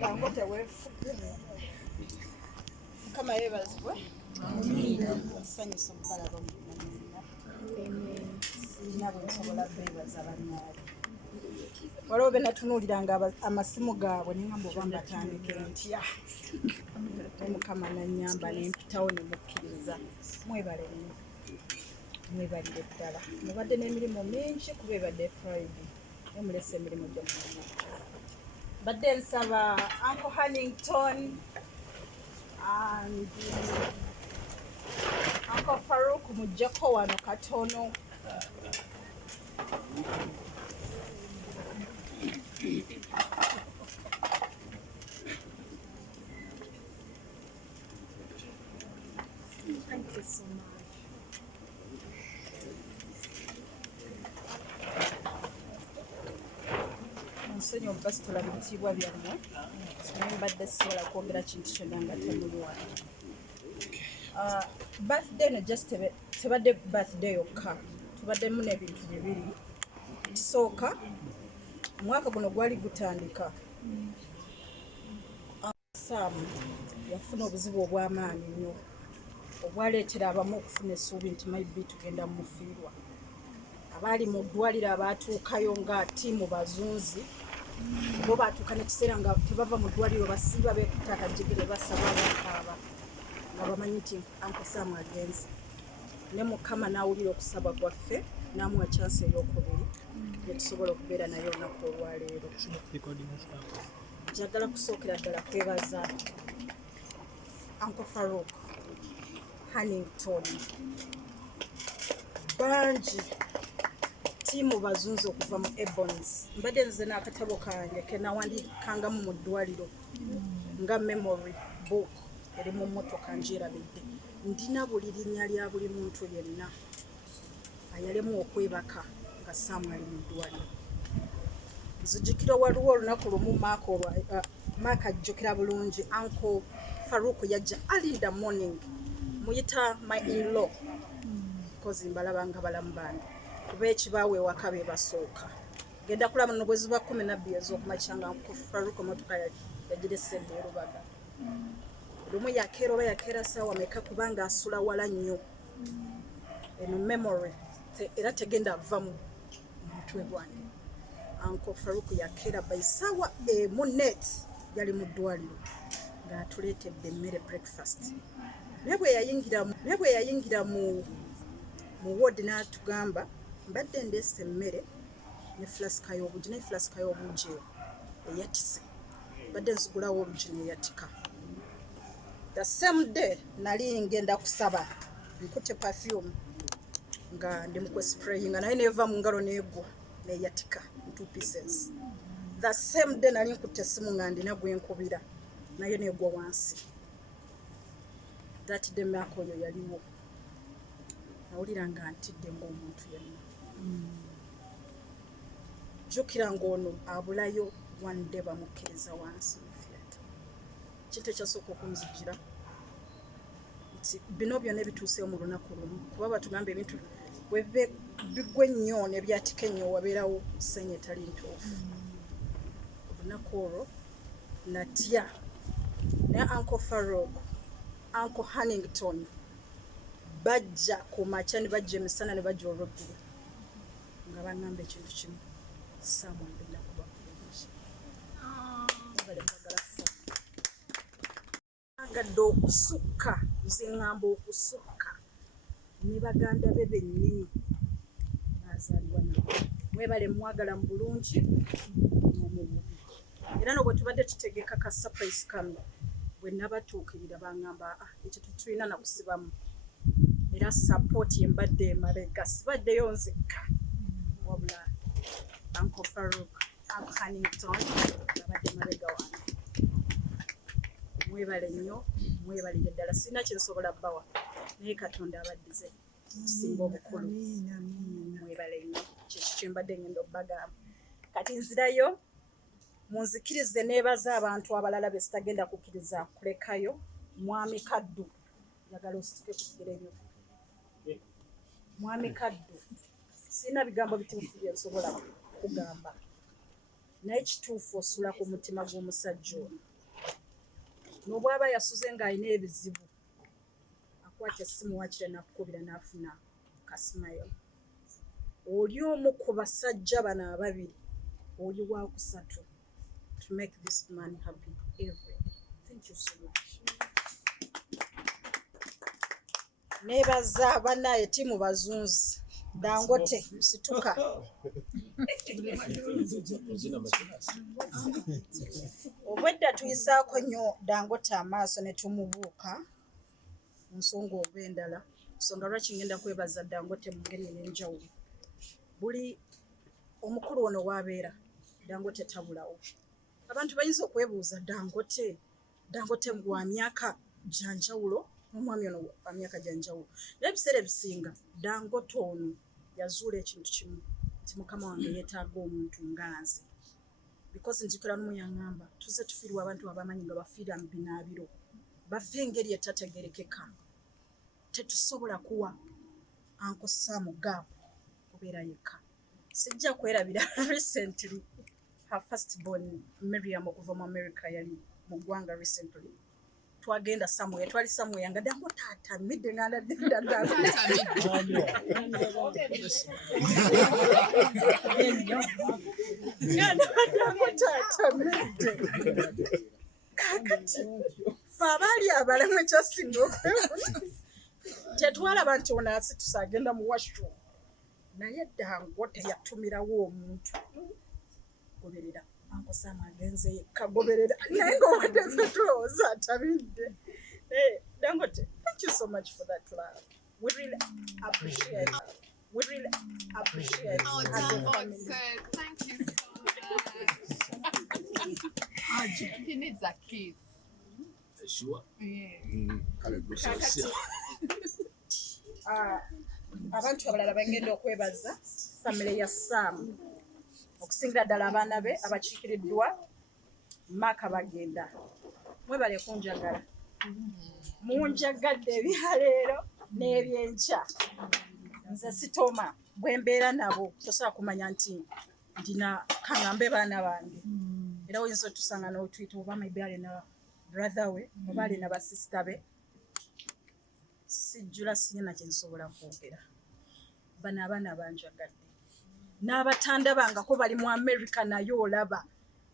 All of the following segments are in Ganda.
Dangote weefuge Mukama yeebazibwe sanyusa okubalaba sirina bwe nsobola beebaza bannaabe waliwo be natunuuliranga amasimu gaabwe nengamba oba mbatandike ntya naye Mukama nannyamba nempitawo ne mukkiriza mwebale nnyo mwebalire ddala mubadde n'emirimu mingi kuba ebadde Friday naye mulese emirimu gyo mulina badde nsaba Uncle Hannington and Uncle Farouk mujjako wano katono Thank you so much. Nsonyi obasitola bitiibwa byammwe naye mbadde sisobola kwogera kintu kyonna nga temuliwa birthday no just tebadde birthday yokka tubaddemu n'ebintu bibiri kisooka omwaka guno gwali gutandika Saamu yafuna obuzibu obw'amaanyi nnyo obwaleetera abamu okufuna essuubi nti maybe tugenda mufiirwa abaali mu ddwaliro abaatuukayo nga ttiimu bazunzi bo baatuuka n'ekiseera nga tebava mu ddwaliro basiiba beekutte akajjegere basaba bakaaba nga bamanyi nti Uncle Saamu agenze ne Mukama n'awulira okusaba kwaffe n'amuwa chansi ey'okubiri ne tusobola okubeera naye olunaku olwaleero njagala kusookera ddala kwebaza Uncle Farouk Hannington bangi ttiimu bazunzi okuva mu Ebons mbadde nze n'akatabo kange ke nawandiikangamu mu ddwaliro nga memory book eri mu mmotoka njerabidde ndina buli linnya lya buli muntu yenna ayalemu okwebaka nga Saamu ali mu ddwaliro nzijukira waliwo olunaku lumu maaka ajjukira bulungi Uncle Farouk yajja early in the morning muyita my in-law because mbalaba nga balamu bange kuba ekibaawe ewaka be basooka genda kulaba no bwe ziba 12 ez'okumakya nga Uncle Farouk emmotoka yagiresedde e Rubaga lumu yakeera oba yakeera ssaawa meka kubanga asula wala nnyo eno memory era tegenda ava mu mutwe gwange Uncle Farouk yakeera by ssaawa emu net yali mu ddwaliro ng'atuleetedde emmere breakfast naye bwe yayingira mu ward n'atugamba mbadde ndeese emmere ne flasika y'obugi naye flasika y'obugi eyo eyatise mbadde nzigulawo olugi neeyatika the same day nali ngenda kusaba nkutte perfume nga ndi mukwe sprayinga naye neeva mu ngalo neegwa neeyatika 2 pieces the same day nali nkutte essimu nga ndina gwenkubira naye neegwa wansi that day maako oyo yaliwo nawulira nga ntidde ng'omuntu yenna jjukira ng'ono abulayo one day bamukkiriza wansi mu theatre kintu ekyasooka okunzijira nti bino byonna ebituuseyo mu lunaku lumu kuba batugamba ebintu bwe bigwa ennyo ne byatika ennyo wabeerawo ssenyi etali ntuufu olunaku olwo natya naye Uncle Farouk Uncle Hannington bajja ku makya ne bajja emisana ne bajja olweggulo nga baŋŋamba ekintu kimu Saamu agenda kuba bulungi bale mwagala Saamu agadde okusukka nziŋŋamba okusukka ne baganda be bennyini baazaalibwa nabo mwebale mwagala mu bulungi n'omububi era no bwe tubadde tutegeka ka surprise kano bwe nabatuukirira baŋŋamba ekyo tetulina nakusibamu era support embadde emabega sibaddeyo nzekka wabula Uncle Farouk Uncle Hannington abadde emabega wange mwebale nnyo mwebalire ddala sirina kyensobola bbawa naye Katonda abaddize kisinga obukulu mwebale nnyo kyekyo kyembadde ngenda obbagamba kati nzirayo munzikirize neebaza abantu abalala be sitagenda kukkiriza kulekayo Mwami Kaddu njagala osituke ku bigere byo Mwami Kaddu sirina bigambo bituufu bye nsobola kugamba naye kituufu osula ku mutima gw'omusajja ono n'obwaba yasuze ng'alina ebizibu akwata essimu wakire nakukubira n'afuna kasimayo. Oli omu ku basajja bano ababiri oli wakusatu to make this man happy every day. Thank you so much. Nebaza banaye timu bazunzi Dangote situka. Obwedda tuyisaako nnyo Dangote amaaso ne tumubuuka nsonga obw'endala nsonga lwaki ngenda kwebaza Dangote mu ngeri ey'enjawulo. Buli omukulu ono waabeera Dangote tabulawo. Abantu bayinza okwebuuza Dangote wa myaka gya njawulo n'omwami ono wa myaka gya njawulo. Naye ebiseera ebisinga Dangote ono yazuula ekintu kimu nti mukama wange yeetaaga omuntu nga nze. Because njikira n'omu yaŋŋamba tuze tufiirwa abantu abamanyi nga bafiira mu binaabiro bafe engeri etategerekeka. Tetusobola kuwa ankosa mu gaapu kubeera yekka. Sijja kwerabira recently her first born Miriam okuva mu America yali mu ggwanga recently. Twagenda somewhere twali somewhere nga Dangote atamidde nga ndadda kakati fe abaali abalamu ekyasinga okwebuna tetwalaba nti ono asitusa agenda mu washroom naye Dangote yatumirawo omuntu goberera ankosama agenze yekka goberera naye ng'obadde ffe tulowooza atabidde. Dangote, thank you so much for that love. We really appreciate it. We really appreciate it. Oh, Dangote, thank you so much. He needs a kiss. Sure. Abantu abalala bagenda okwebaza family ya Sam okusingira ddala abaana be abakiikiriddwa Maka Bagenda. Mwebale kunjagala. Munjagadde ebyaleero n'ebyenkya. Nze sitoma bwe mbeera nabo tosobola kumanya nti ndina kaŋŋambe baana bange. Era oyinza otusanga n'otwita oba maybe alina brother we oba alina basisita be. Sijjula siyina kye nsobola kwogera. Bano abaana banjagadde. N'abatanda bangako bali mu America naye olaba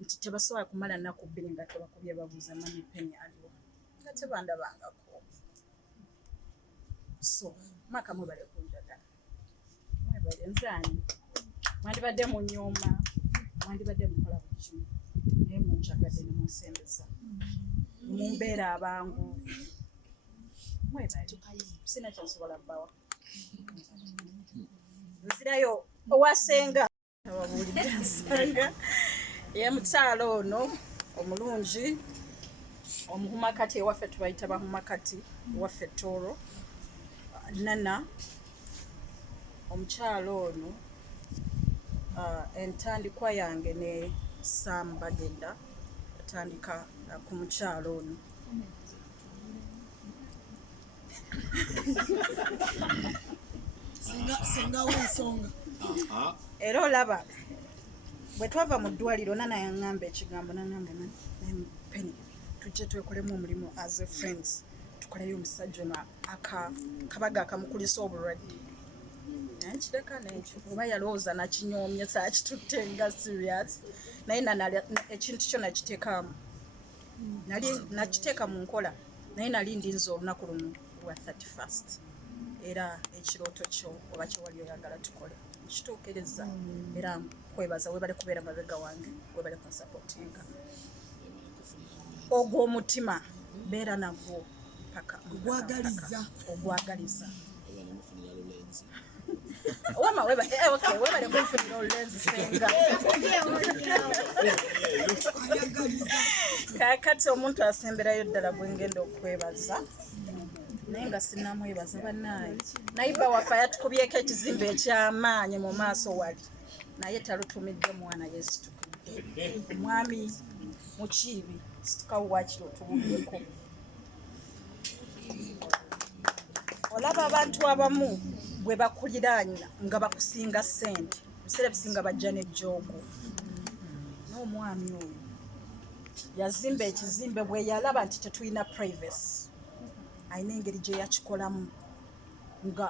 nti tebasobola kumala nnaku bbiri nga tebakubye babuuza mami Penny aliwo. Nga tebandabangako. So, Maka mwebale kunjagala. Mwebale nzanyi. Mwandibadde mu nnyuma. Mwandibadde mukola buli kimu. Naye munjagadde ne munsembeza. Mumbeera abangu. Mwebale. Sina kyensobola bbawa. Nzirayo owasenga ababuulidde nsanga ye mukyalo ono omulungi omuhumakati ewaffe tubayita bahumakati ewaffe Toro Nana omukyalo ono entandikwa yange ne Sam Bagenda atandika ku mukyalo ono. Senga wensonga. Era olaba bwe twava mu ddwaliro Nana yaŋŋamba ekigambo n'angamba Penny tujje twekolemu omulimu as a friends tukoleyo omusajja ono kabaga akamukulisa obulwadde. Naye nkireka n'ekyo oba yalowooza nakinyoomye saakitutte nga serious naye ekintu kyo nakiteeka mu nkola naye nali ndinza olunaku luno lwa 31st. Era ekirooto kyo oba kyewali oyagala tukole kituukereza era nkwebaza webale kubeera mabega wange webale kunsupportinga. Ogwo omutima beera nagwo paka ogwagaliza wama webale kunfunira olulenzi senga kakati omuntu asemberayo ddala bwe ngenda okwebaza naye nga sinnamwebaza bannaaye. Nayiba waffe yatukubyeko ekizimbe eky'amaanyi mu maaso wali naye talutumidde mwana yeesitukidde. Omwami Mukiibi situkawo wakiri otububyeko. Olaba abantu abamu bwe bakuliraanya nga bakusinga ssente ebiseera ebisinga bajja n'ejjoogo n'omwami oyo yazimba ekizimbe bwe yalaba nti tetulina privacy alina engeri gye yakikolamu nga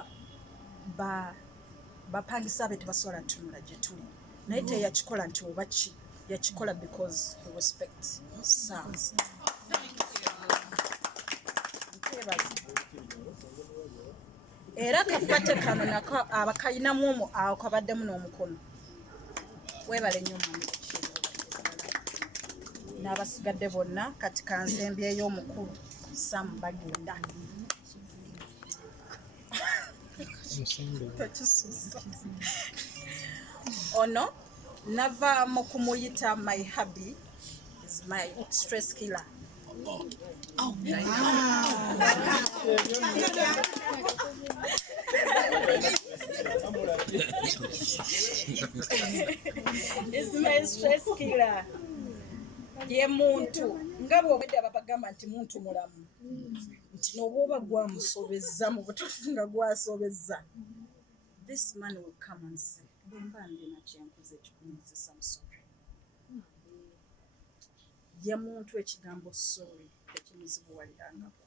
bapangisa abe tebasobola tunula gye tuli naye teyakikola nti oba ki yakikola because he respect Sam. Era kapate kano nako abakayinamu awo kabaddemu n'omukono weebale nnyo mami n'abasigadde bonna kati kanzembyeyo omukulu Sam Bagenda. Ono nava mu kumuyita my hubby is my stress killer. Is my stress killer. Ye muntu nga bw'obadde abagamba nti muntu mulamu nti n'obwoba gwamusobezza mu butuufu nga gwasobezza this man will come and say bwemba ndina kyenkoze ekikunyumizisa sorry. Ye muntu ekigambo sorry tekimuzibuwalirangako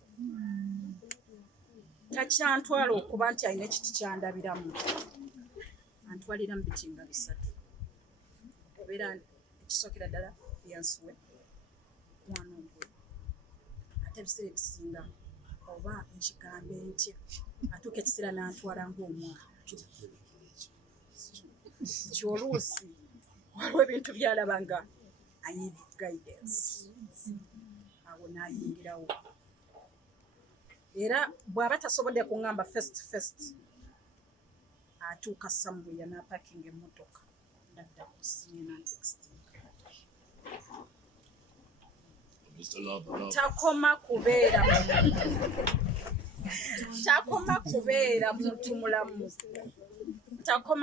takyantwala okuba nti alina ekiti kyandabiramu antwalira mu bitinga bisatu obeera ekisookera ddala yansuwe mwana ogwe ate ebiseera ebisinga oba nkigambe ntya atuuka ekiseera n'antwala ng'omwana kyoluusi waliwo ebintu byalaba nga I need guidance awo n'ayingirawo era bw'aba tasobodde kuŋŋamba first atuuka sambuya n'apakinga emmotoka ndadda kusinye nantekisti takoma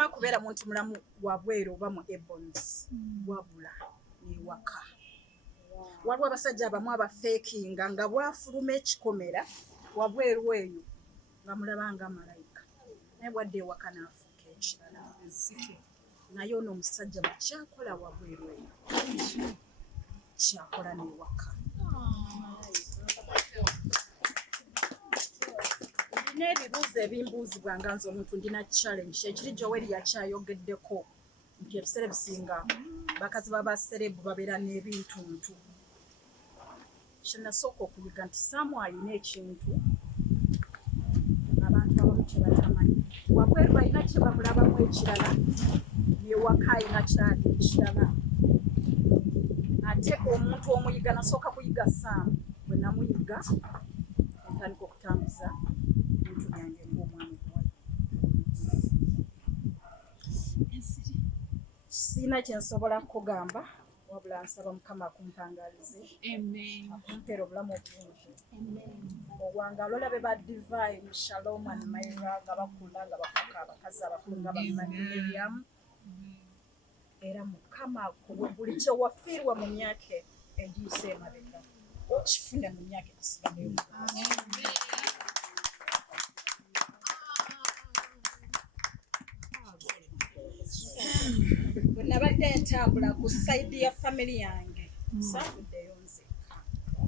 kubeera muntu mulamu wabweru oba mu ebons wabula newaka waliwo abasajja abamu abafeekinga nga bwafuluma ekikomera wabweru eyo nga mulaba nga malayika naye bwadde ewaka n'afuuka ekirala naye ono omusajja bwekyakola wabweru eyo kyakola newaka. Ndina ebibuuzo ebimbuuzibwa nga nze omuntu ndina challenge ekiri gyoweri yakyayogeddeko nti ebiseera bisinga bakazi babaserebu babeera n'ebintuntu kyenasooka okuyiga nti Samu alina ekintu abantu abamu kyebatamanyi wabweru alina kyebamulabamu ekirala newaka alina kyali ekirala ate omuntu omuyiga nasooka kuyiga Samu bwe namuyiga ntandika okutambuza bintu byange ng'omwana omuwala siina kyensobola kukugamba wabula nsaba Mukama akumpangalize akumpeera obulamu obulungi obwangaala olabe ba divine Shalom and Mayra nga bakula nga bafuka abakazi abakulu nga bamanyiriam era Mukama buli kyewafiirwa mu myaka egiyise emabega okifune mu myaka egisigaddeyo. Bwe nabadde ntambula ku sayidi ya family yange saavuddeyo nzekka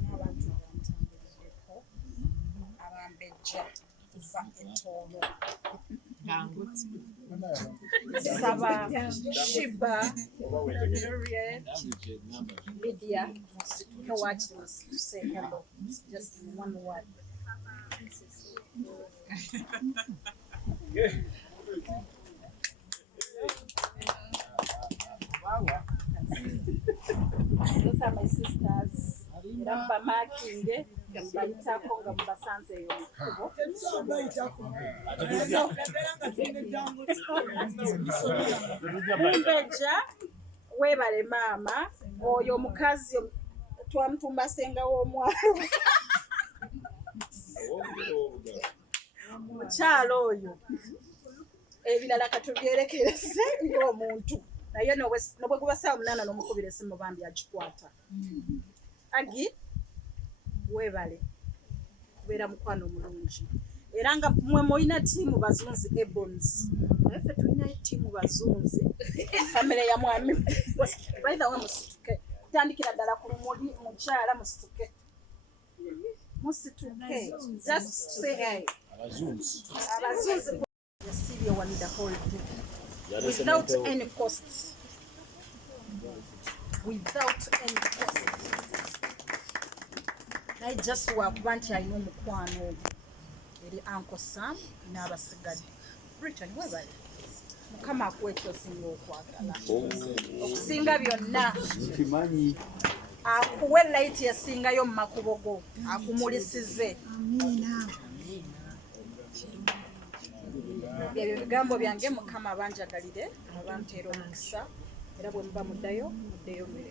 n'abantu abantambuliddeko abambejja kuva etoolo Saba, Shiba, Lydia, who watched us to say hello. Just in one word. Those are my sisters. Ramba Makinge, Bayitako, Gamba Sanse. Mbeja, webale mama, oyo mukazi twamutumba senga w'omwalo. Mukyalo oyo. Ebirala katubyerekerese ng'omuntu. Naye nobwe guba ssaawa 8 n'omukubira essimu bambi agikwata. Agi webale kubeera mukwano mulungi era nga mwe mulina ttiimu bazunzi ebons naye ffe tulina tiimu bazunzi famire ya mwami baida wa musituke tandikira ddala ku lumuli mukyala musituke just say hey abazunzi yasibye one the whole day without any cost naye just wakuba nti alina omukwano eri Uncle Sam n'abasigadde Britain webale mukama akuwa ekyosinga okwagala okusinga byonna nkimanyi akuwe light yasingayo mu makubo go akumulisize ebyo bigambo byange mukama banjagalire abanteera omukisa era bwe muba muddayo mirembe.